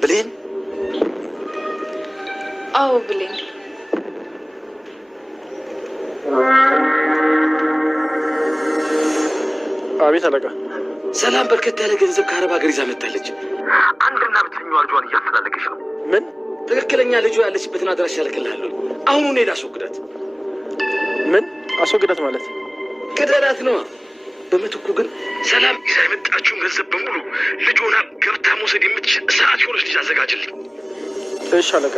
ብሌን? አዎ ብሌን። አቤት አለቃ። ሰላም በርከት ያለ ገንዘብ ከአረብ ሀገር ይዛ መጣለች። አንድና ብቸኛዋ ልጇን እያፈላለገች ነው። ምን? ትክክለኛ ልጇ ያለችበትን አድራሻ እልክልሃለሁ። አሁኑን ሄድ አስወግዳት። ምን አስወግዳት ማለት? ግደላት ነው። በምትኩ ግን ሰላም ይዛ የመጣችውን ገንዘብ በሙሉ ልጅ ሆና ገብታ መውሰድ የምትችል ሰዓት የሆነች ልጅ አዘጋጅልኝ። እሺ አለቃ።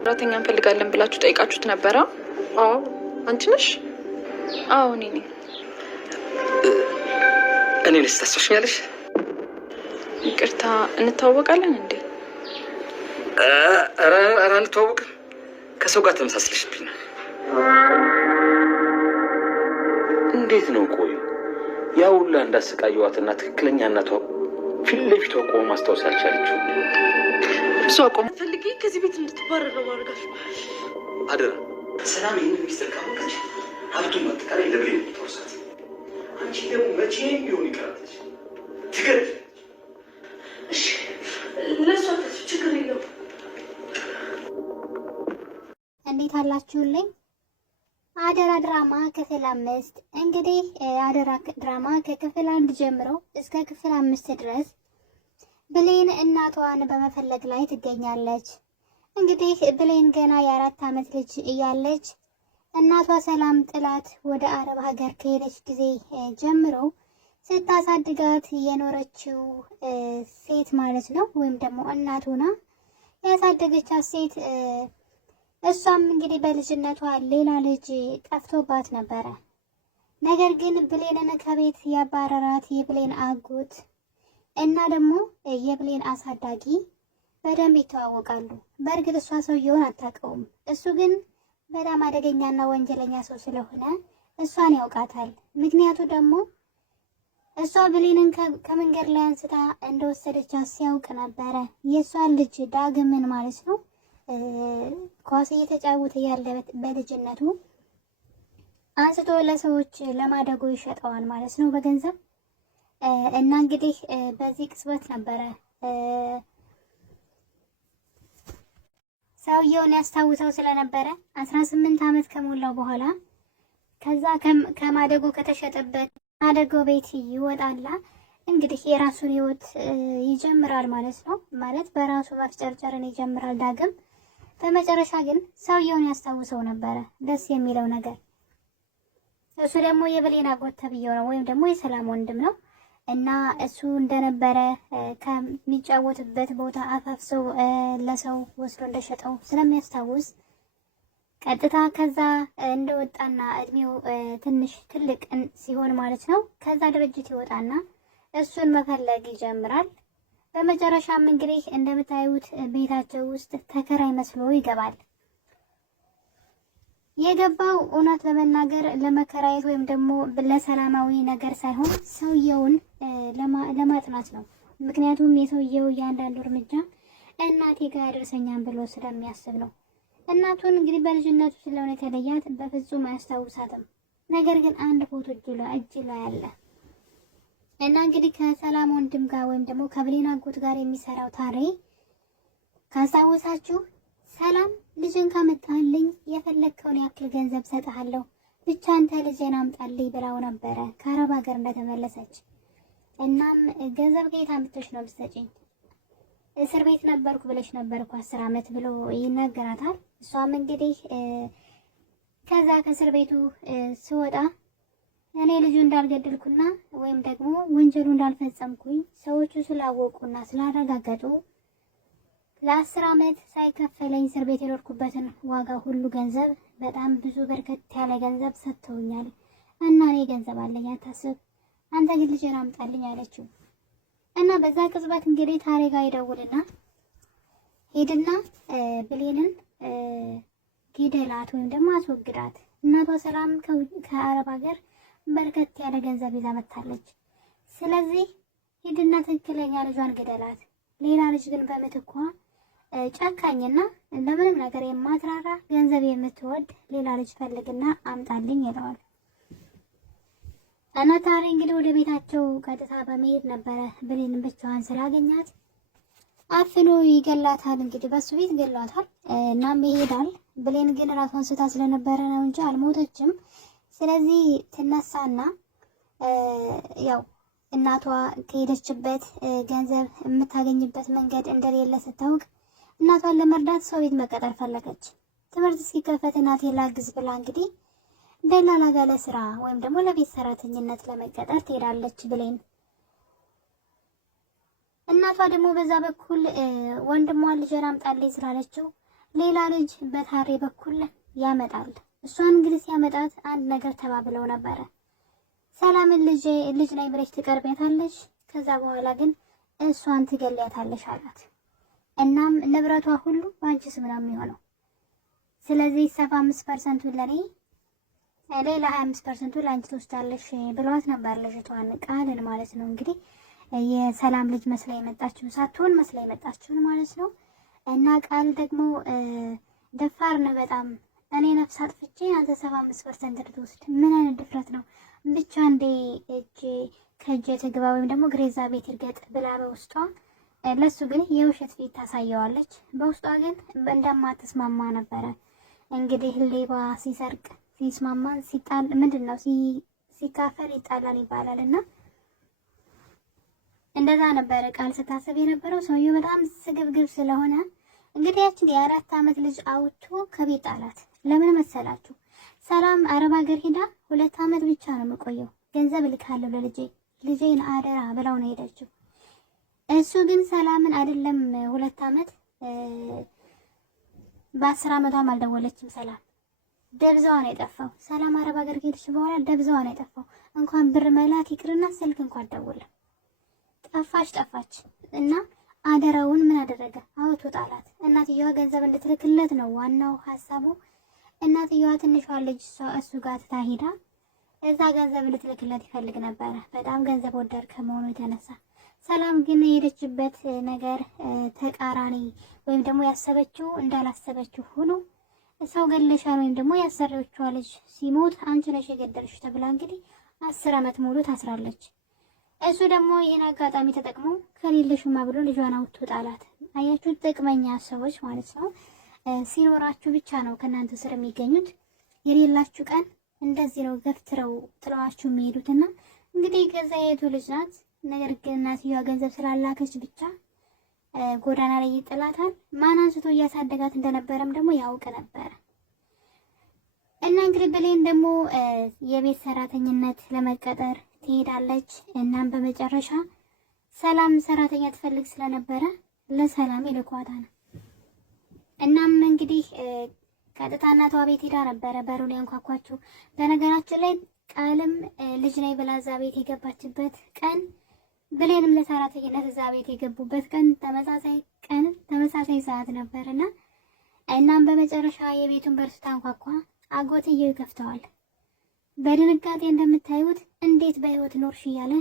ሰራተኛ እንፈልጋለን ብላችሁ ጠይቃችሁት ነበረ? አዎ። አንቺ ነሽ? አዎ እኔ ነኝ። እኔንስ ታስታውሽኛለሽ? ይቅርታ እንተዋወቃለን እንዴ? ኧረ አንተዋወቅም። ከሰው ጋር ተመሳስለሽብኝ ነው። እንዴት ነው? ቆይ ያ ሁላ እንዳሰቃየዋትና ትክክለኛ እናቷ ፊት ለፊቷ ቆማ ማስታወስ ያልቻለችው እሷ ቆማ ፈልጊ ከዚህ ቤት እንድትባረር ነው ማድረጋሽ። አደራ ሰላም ይህን ሚስጥር ካወቀች ሀብቱን ማጠቃላይ ለብሌን ተወርሳት። አንቺ ደግሞ መቼም ቢሆን ይቀራለች ትገድ። እሺ ለሷ ችግር የለው። እንዴት አላችሁልኝ? አደራ ድራማ ክፍል 5 እንግዲህ አደራ ድራማ ከክፍል 1 ጀምሮ እስከ ክፍል 5 ድረስ ብሌን እናቷን በመፈለግ ላይ ትገኛለች። እንግዲህ ብሌን ገና የ4 ዓመት ልጅ እያለች እናቷ ሰላም ጥላት ወደ አረብ ሀገር ከሄደች ጊዜ ጀምሮ ስታሳድጋት የኖረችው ሴት ማለት ነው፣ ወይም ደግሞ እናት ሆና ያሳደገቻት ሴት። እሷም እንግዲህ በልጅነቷ ሌላ ልጅ ጠፍቶባት ነበረ። ነገር ግን ብሌንን ከቤት ያባረራት የብሌን አጎት እና ደግሞ የብሌን አሳዳጊ በደንብ ይተዋወቃሉ። በእርግጥ እሷ ሰውየውን አታውቀውም። እሱ ግን በጣም አደገኛና ወንጀለኛ ሰው ስለሆነ እሷን ያውቃታል። ምክንያቱ ደግሞ እሷ ብሌንን ከመንገድ ላይ አንስታ እንደወሰደቻት ሲያውቅ ነበረ። የእሷን ልጅ ዳግምን ማለት ነው ኳስ እየተጫወተ ያለ በልጅነቱ አንስቶ ለሰዎች ለማደጎ ይሸጠዋል ማለት ነው በገንዘብ። እና እንግዲህ በዚህ ቅጽበት ነበረ ሰውየውን ያስታውሰው ስለነበረ 18 ዓመት ከሞላው በኋላ ከዛ ከማደጎ ከተሸጠበት ማደጎ ቤት ይወጣላ እንግዲህ የራሱን ህይወት ይጀምራል ማለት ነው። ማለት በራሱ ማፍጨርጨርን ይጀምራል ዳግም። በመጨረሻ ግን ሰውየውን ያስታውሰው ነበረ። ደስ የሚለው ነገር እሱ ደግሞ የብሌን አጎት ተብዬው ነው፣ ወይም ደግሞ የሰላም ወንድም ነው። እና እሱ እንደነበረ ከሚጫወትበት ቦታ አፋፍሰው ለሰው ወስዶ እንደሸጠው ስለሚያስታውስ ቀጥታ ከዛ እንደወጣና እድሜው ትንሽ ትልቅ ሲሆን ማለት ነው ከዛ ድርጅት ይወጣና እሱን መፈለግ ይጀምራል። በመጨረሻም እንግዲህ እንደምታዩት ቤታቸው ውስጥ ተከራይ መስሎ ይገባል። የገባው እውነት ለመናገር ለመከራየት ወይም ደግሞ ለሰላማዊ ነገር ሳይሆን ሰውየውን ለማጥናት ነው። ምክንያቱም የሰውየው እያንዳንዱ እርምጃ እናቴ ጋር ያደርሰኛል ብሎ ስለሚያስብ ነው። እናቱን እንግዲህ በልጅነቱ ስለሆነ የተለያት በፍጹም አያስታውሳትም። ነገር ግን አንድ ፎቶ እጅ ላይ አለ እና እንግዲህ ከሰላም ወንድም ጋር ወይም ደግሞ ከብሌን አጎት ጋር የሚሰራው ታሬ ካስታወሳችሁ ሰላም ልጅን ካመጣልኝ የፈለግከውን ያክል ገንዘብ ሰጥሃለሁ፣ ብቻ አንተ ልጅን አምጣልኝ ብላው ነበረ ከአረብ ሀገር እንደተመለሰች። እናም ገንዘብ ከየት አምጥተሽ ነው ብትሰጪኝ? እስር ቤት ነበርኩ ብለሽ ነበርኩ 10 ዓመት ብሎ ይናገራታል። እሷም እንግዲህ ከዛ ከእስር ቤቱ ስወጣ እኔ ልጁ እንዳልገደልኩና ወይም ደግሞ ወንጀሉ እንዳልፈጸምኩኝ ሰዎቹ ስላወቁና ስላረጋገጡ ለ10 ዓመት ሳይከፈለኝ እስር ቤት የኖርኩበትን ዋጋ ሁሉ ገንዘብ በጣም ብዙ በርከት ያለ ገንዘብ ሰጥተውኛል እና እኔ ገንዘብ አለኝ አታስብ፣ አንተ ግን ልጅን አምጣልኝ አለችው። እና በዛ ቅጽበት እንግዲህ ታሬ ጋር ይደውልና ሄድና ብሌንን ግደላት ወይም ደግሞ አስወግዳት፣ እናቷ ሰላም ከአረብ ሀገር በርከት ያለ ገንዘብ ይዛ መጣለች። ስለዚህ ሄድና ትክክለኛ ልጇን ግደላት፣ ሌላ ልጅ ግን በምትኳ ጨካኝና ለምንም ነገር የማትራራ ገንዘብ የምትወድ ሌላ ልጅ ፈልግና አምጣልኝ ይለዋል። እና ታሪ እንግዲህ ወደ ቤታቸው ቀጥታ በመሄድ ነበረ ብሌንን ብቻዋን ስላገኛት አፍኖ ይገላታል። እንግዲህ በሱ ቤት ገላታል። እናም ይሄዳል። ብሌን ግን ራሷን ስታ ስለነበረ ነው እንጂ አልሞተችም። ስለዚህ ትነሳና ያው እናቷ ከሄደችበት ገንዘብ የምታገኝበት መንገድ እንደሌለ ስታውቅ እናቷን ለመርዳት ሰው ቤት መቀጠር ፈለገች። ትምህርት እስኪከፈት እናቴን ላግዝ ብላ እንግዲህ ደላላ ጋር ለስራ ወይም ደግሞ ለቤት ሰራተኝነት ለመቀጠር ትሄዳለች ብሌን። እናቷ ደግሞ በዛ በኩል ወንድሟን ልጄን አምጣልኝ ስላለችው ሌላ ልጅ በታሬ በኩል ያመጣል። እሷን እንግዲህ ሲያመጣት አንድ ነገር ተባብለው ነበረ። ሰላምን ልጅ ነኝ ብለሽ ትቀርቢያታለሽ፣ ከዛ በኋላ ግን እሷን ትገሊያታለሽ አላት። እናም ንብረቷ ሁሉ በአንቺ ስም ነው የሚሆነው። ስለዚህ 75% ለኔ፣ ሌላ 25% ለአንቺ ትወስዳለሽ ብሏት ነበር ልጅቷን፣ ቃልን ማለት ነው። እንግዲህ የሰላም ልጅ መስላ የመጣችውን ሳትሆን መስላ የመጣችውን ማለት ነው። እና ቃል ደግሞ ደፋር ነው በጣም። እኔ ነፍስ አጥፍቼ አንተ 75% ልትወስድ ምን አይነት ድፍረት ነው? ብቻ እንዴ ከእጅ ትግባ ወይም ደግሞ ግሬዛ ቤት ይርገጥ ብላ በውስጧ ለሱ ግን የውሸት ፊት ታሳየዋለች። በውስጧ ግን እንደማትስማማ ነበረ። እንግዲህ ሌባ ሲሰርቅ ሲስማማ ሲጣል ምንድነው ሲካፈል ይጣላል ይባላል እና እንደዛ ነበረ ቃል ስታስብ የነበረው። ሰውየው በጣም ስግብግብ ስለሆነ እንግዲህ ያችን የ4 ዓመት ልጅ አውጥቶ ከቤት ጣላት። ለምን መሰላችሁ? ሰላም አረብ ሀገር ሄዳ 2 ዓመት ብቻ ነው የምቆየው፣ ገንዘብ እልካለሁ ልጄን አደራ ብላው ነው ሄደችው። እሱ ግን ሰላምን አይደለም 2 ዓመት በ10 ዓመቷም አልደወለችም። ሰላም ደብዛዋ ነው የጠፋው። ሰላም አረብ ሀገር ከሄደች በኋላ ደብዛዋ ነው የጠፋው። እንኳን ብር መላክ ይቅርና ስልክ እንኳን አልደወለም። ጠፋች እና አደራውን ምን አደረገ? አውቶ ጣላት። እናትየዋ ገንዘብ እንድትልክለት ነው ዋናው ሀሳቡ። እናትየዋ ትንሿ ልጅ እሱ ጋር ትታሄዳ እዛ ገንዘብ እንድትልክለት ይፈልግ ነበረ፣ በጣም ገንዘብ ወዳድ ከመሆኑ የተነሳ። ሰላም ግን የሄደችበት ነገር ተቃራኒ ወይም ደግሞ ያሰበችው እንዳላሰበችው ሆኖ ሰው ገለሻል ወይም ደግሞ ያሰረችዋ ልጅ ሲሞት አንቺ ነሽ የገደልሽ ተብላ እንግዲህ 10 ዓመት ሙሉ ታስራለች። እሱ ደግሞ ይህን አጋጣሚ ተጠቅሞ ከሌለሽማ ብሎ ልጇን አውጥቶ ጣላት። አያችሁ፣ ጥቅመኛ ሰዎች ማለት ነው። ሲኖራችሁ ብቻ ነው ከእናንተ ስር የሚገኙት። የሌላችሁ ቀን እንደዚህ ነው ገፍትረው ጥለዋችሁ የሚሄዱትና እንግዲህ ገዛ የቱ ልጅ ናት። ነገር ግን እናትየዋ ገንዘብ ስላላከች ብቻ ጎዳና ላይ ይጥላታል። ማን አንስቶ እያሳደጋት እንደነበረም ደግሞ ያውቅ ነበረ። እና እንግዲህ ብሌን ደግሞ የቤት ሰራተኝነት ለመቀጠር ትሄዳለች። እናም በመጨረሻ ሰላም ሰራተኛ ትፈልግ ስለነበረ ለሰላም ይልኳታል። እናም እንግዲህ ቀጥታ እናቷ ቤት ሄዳ ነበረ በሩን ያንኳኳችው። በነገራችን ላይ ቃልም ልጅ ነኝ ብላ እዛ ቤት የገባችበት ቀን ብሌንም ለሰራተኝነት እዛ ቤት የገቡበት ቀን ተመሳሳይ ሰዓት ነበርና እናም በመጨረሻ የቤቱን በር ስታንኳኳ አጎትየው ይከፍተዋል። በድንጋጤ እንደምታዩት እንዴት በህይወት ኖርሽ እያለ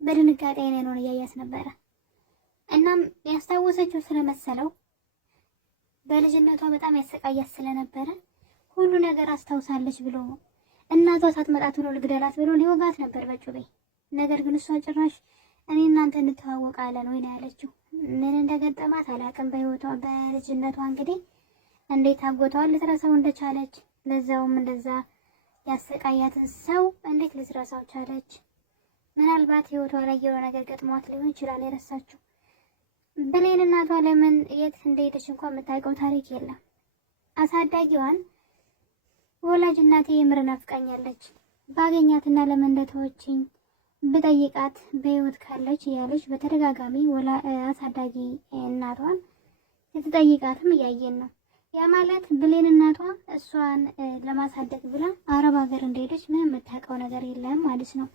በድንጋጤ አይኗን እያያት ነበረ። እናም ያስታወሰችው ስለመሰለው በልጅነቷ በጣም ያሰቃያት ስለነበረ ሁሉ ነገር አስታውሳለች ብሎ እናቷ ሳትመጣ ቶሎ ልግደላት ብሎ ሊወጋት ነበር በጩቤ። ነገር ግን እሷ ጭራሽ እኔ እናንተ እንተዋወቃለን ወይ ነው ያለችው። ምን እንደገጠማት አላውቅም። በህይወቷ በልጅነቷ እንግዲህ እንዴት አጎቷን ልትረሳው እንደቻለች፣ ለዛውም እንደዛ ያሰቃያትን ሰው እንዴት ልትረሳው ቻለች? ምናልባት ህይወቷ ላይ የሆነ ነገር ገጥሟት ሊሆን ይችላል የረሳችው። ብሌን እናቷ ለምን የት እንደሄደች እንኳን የምታውቀው ታሪክ የለም። አሳዳጊዋን ወላጅ እናቴ የምር ናፍቃኛለች፣ ባገኛትና ለምን እንደተወችኝ ብጠይቃት በህይወት ካለች እያለች በተደጋጋሚ አሳዳጊ እናቷን ስትጠይቃትም እያየን ነው። ያ ማለት ብሌን እናቷ እሷን ለማሳደግ ብላ አረብ ሀገር እንደሄደች ምንም የምታውቀው ነገር የለም ማለት ነው።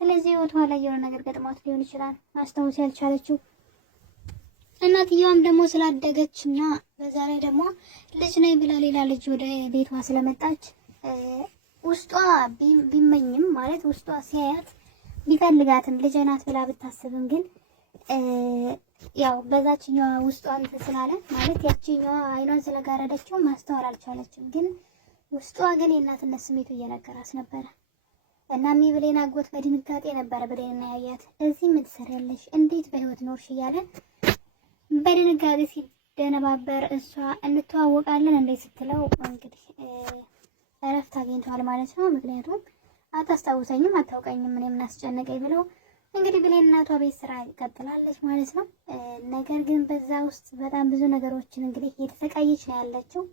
ስለዚህ ህይወቷ ላይ የሆነ ነገር ገጥሟት ሊሆን ይችላል ማስታወስ ያልቻለችው። እናትየዋም ደግሞ ስላደገች እና በዛ ላይ ደግሞ ልጅ ነኝ ብላ ሌላ ልጅ ወደ ቤቷ ስለመጣች ውስጧ ቢመኝም ማለት ውስጧ ሲያያት ቢፈልጋትም ልጅ ናት ብላ ብታስብም ግን ያው በዛችኛዋ ውስጧን ስላለ ማለት ያችኛዋ አይኗን ስለጋረደችው ማስተዋል አልቻለችም። ግን ውስጧ ግን የእናትነት ስሜቱ እየነገራት ነበረ። እናም የብሌን አጎት በድንጋጤ ነበረ ብሌንና ያያት። እዚህ ምን ትሰሪያለሽ? እንዴት በህይወት ኖርሽ? እያለ በድንጋጤ ሲደነባበር እሷ እንተዋወቃለን እንዴት ስትለው እንግዲህ እረፍት አግኝተዋል ማለት ነው። ምክንያቱም አታስታውሰኝም፣ አታውቀኝም፣ ምን የምናስጨነቀኝ ብለው እንግዲህ ብሌን እናቷ ቤት ስራ ቀጥላለች ማለት ነው። ነገር ግን በዛ ውስጥ በጣም ብዙ ነገሮችን እንግዲህ እየተሰቃየች ነው ያለችው።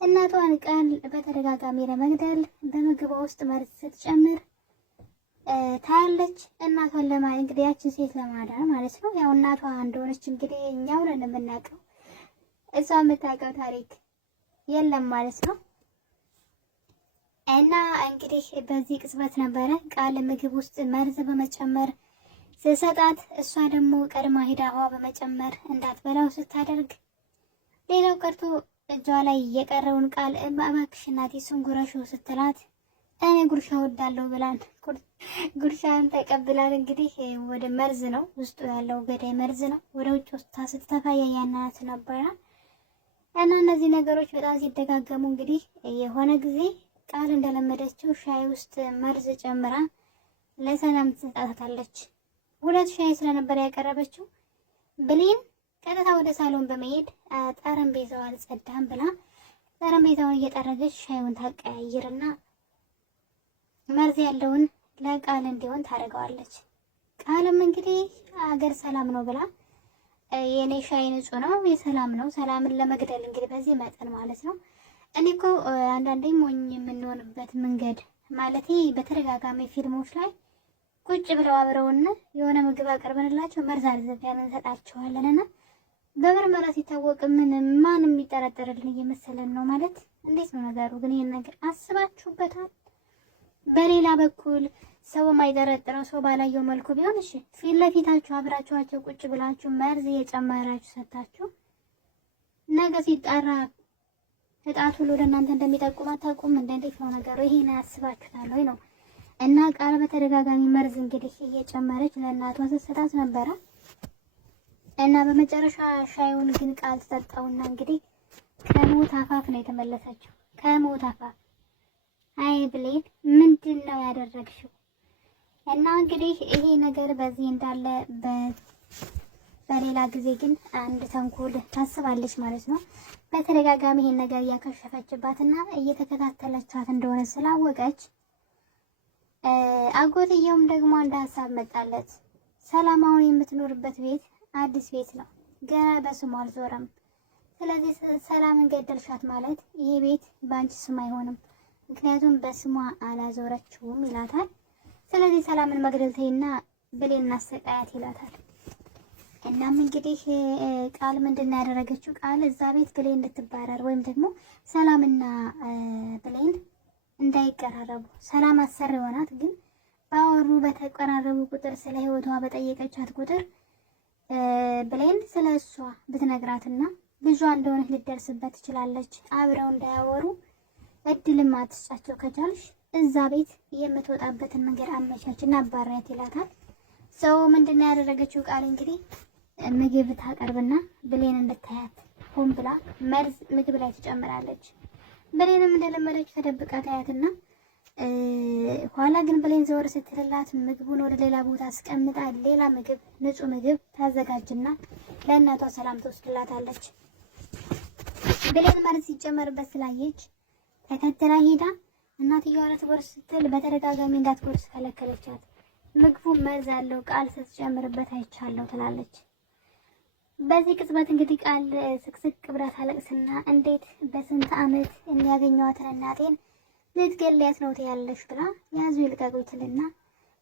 እናቷን ቃል በተደጋጋሚ ለመግደል በምግቧ ውስጥ መርዝ ስትጨምር ታያለች። እናቷን እንግዲህ ያችን ሴት ለማዳን ማለት ነው። ያው እናቷ እንደሆነች እንግዲህ እኛው ነን የምናውቀው፣ እሷ የምታውቀው ታሪክ የለም ማለት ነው። እና እንግዲህ በዚህ ቅጽበት ነበረ ቃል ምግብ ውስጥ መርዝ በመጨመር ስሰጣት፣ እሷ ደግሞ ቀድማ ሄዳ ውሃ በመጨመር እንዳትበላው ስታደርግ፣ ሌላው ቀርቶ እጇ ላይ የቀረውን ቃል እባክሽ እናቴ እሱን ጉረሹ ስትላት እኔ ጉርሻ ወዳለሁ ብላን ጉርሻን ተቀብላል። እንግዲህ ወደ መርዝ ነው ውስጡ ያለው ገዳይ መርዝ ነው ወደ ውጭ ውስጥ ስትተፋያ ያናት ነበረ። እና እነዚህ ነገሮች በጣም ሲደጋገሙ እንግዲህ የሆነ ጊዜ ቃል እንደለመደችው ሻይ ውስጥ መርዝ ጨምራ ለሰላም ትሰጣታለች። 2 ሻይ ስለነበር ያቀረበችው ብሌን ቀጥታ ወደ ሳሎን በመሄድ ጠረጴዛው አልጸዳም ብላ ጠረጴዛውን እየጠረገች ሻዩን ታቀያይርና መርዝ ያለውን ለቃል እንዲሆን ታደርገዋለች። ቃልም እንግዲህ አገር ሰላም ነው ብላ የኔ ሻይ ንጹህ ነው የሰላም ነው፣ ሰላምን ለመግደል እንግዲህ በዚህ መጠን ማለት ነው። እኔ እኮ አንዳንዴ ሞኝ የምንሆንበት መንገድ ማለት በተደጋጋሚ ፊልሞች ላይ ቁጭ ብለው አብረውን የሆነ ምግብ አቀርበንላቸው መርዝ አልዘጋን እንሰጣቸዋለንና በምርመራ ሲታወቅ ማን የሚጠረጠርልን እየመሰለን ነው ማለት እንዴት ነው ነገሩ? ግን ይሄን ነገር አስባችሁበታል? በሌላ በኩል ሰው የማይጠረጥረው ሰው ባላየው መልኩ ቢሆን እሺ፣ ፊት ለፊታችሁ አብራችኋቸው ቁጭ ብላችሁ መርዝ እየጨመራችሁ ሰጣችሁ ነገ ሲጣራ እጣቱ ወደ እናንተ እንደሚጠቁም አታውቁም? እንዴት ነው ነገሩ? ይሄን ያስባችሁታል ወይ ነው? እና ቃል በተደጋጋሚ መርዝ እንግዲህ እየጨመረች ለእናቷ ስትሰጣት ነበረ። እና በመጨረሻ ሻዩን ግን ቃል ተጠጣውና እንግዲህ ከሞት አፋፍ ነው የተመለሰችው። ከሞት አፋፍ። አይ ብሌን ምንድን ነው ያደረግሽው? እና እንግዲህ ይሄ ነገር በዚህ እንዳለ በሌላ ጊዜ ግን አንድ ተንኮል ታስባለች ማለት ነው። በተደጋጋሚ ይሄን ነገር እያከሸፈችባትና እየተከታተለቻት እንደሆነ ስላወቀች አጎትየውም ደግሞ አንድ ሀሳብ መጣለት። ሰላማውን የምትኖርበት ቤት አዲስ ቤት ነው፣ ገና በስሙ አልዞረም። ስለዚህ ሰላምን ገደልሻት ማለት ይሄ ቤት በአንቺ ስም አይሆንም፣ ምክንያቱም በስሟ አላዞረችውም ይላታል። ስለዚህ ሰላምን መግደል ተይና ብሌን እናሰቃያት ይላታል። እናም እንግዲህ ቃል ምንድን ያደረገችው ቃል እዛ ቤት ብሌን እንድትባረር ወይም ደግሞ ሰላምና ብሌን እንዳይቀራረቡ፣ ሰላም አሰሪ ሆናት ግን ባወሩ በተቀራረቡ ቁጥር ስለ ህይወቷ በጠየቀቻት ቁጥር ብሌን ስለ እሷ ብትነግራትና ልጇ እንደሆነች ልደርስበት ትችላለች። አብረው እንዳያወሩ እድልም አትስጫቸው፣ ከቻልሽ እዛ ቤት የምትወጣበትን መንገድ አመቻችና አባሪያት ይላታል። ሰው ምንድነው ያደረገችው ቃል እንግዲህ ምግብ ታቀርብና ብሌን እንድታያት ሆን ብላ መርዝ ምግብ ላይ ትጨምራለች። ብሌንም እንደለመደች ተደብቃ ታያትና ኋላ ግን ብሌን ዘወር ስትልላት ምግቡን ወደ ሌላ ቦታ አስቀምጣ ሌላ ምግብ ንጹህ ምግብ ታዘጋጅና ለእናቷ ሰላም ትወስድላታለች። ብሌን መርዝ ሲጨመርበት ስላየች ተከትላ ሄዳ እናትየዋ ልትጎርስ ስትል በተደጋጋሚ እንዳትጎርስ ከለከለቻት። ምግቡ መርዝ ያለው ቃል ስትጨምርበት አይቻለሁ ትላለች። በዚህ ቅጽበት እንግዲህ ቃል ስቅስቅ ብላ ታለቅስና እንዴት በስንት ዓመት የሚያገኘዋትን እናቴን ልትገሊያት ነው ትያለሽ ብላ ያዙ ይልቀቁትልና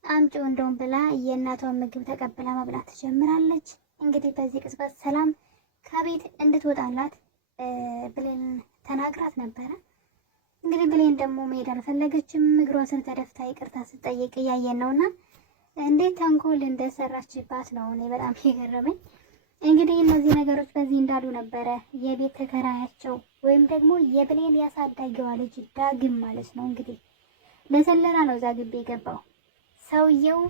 አምጪው እንደውም ብላ የእናቷን ምግብ ተቀብላ መብላት ትጀምራለች። እንግዲህ በዚህ ቅጽበት ሰላም ከቤት እንድትወጣላት ብሌን ተናግራት ነበረ። እንግዲህ ብሌን ደግሞ መሄድ አልፈለገችም። እግሯ ስር ተደፍታ ይቅርታ ስትጠይቅ እያየን ነውና እንዴት ተንኮል እንደሰራችባት ነው እኔ በጣም የገረመኝ። እንግዲህ እነዚህ ነገሮች በዚህ እንዳሉ ነበረ የቤት ተከራያቸው ወይም ደግሞ የብሌን ያሳዳጊዋ ልጅ ዳግም ማለት ነው እንግዲህ ለሰለላ ነው እዛ ግቢ የገባው። ሰውየው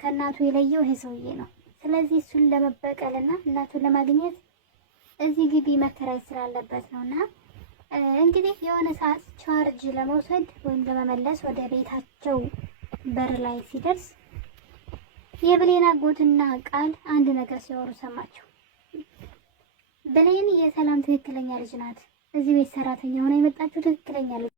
ከእናቱ የለየው ይሄ ሰውዬ ነው። ስለዚህ እሱን ለመበቀልና እናቱን ለማግኘት እዚህ ግቢ መከራየት ስላለበት ነውና እንግዲህ የሆነ ሰዓት ቻርጅ ለመውሰድ ወይም ለመመለስ ወደ ቤታቸው በር ላይ ሲደርስ የብሌን አጎትና ቃል አንድ ነገር ሲያወሩ ሰማቸው። ብሌን የሰላም ትክክለኛ ልጅ ናት። እዚህ ቤት ሰራተኛ ሆና የመጣችው ትክክለኛ ልጅ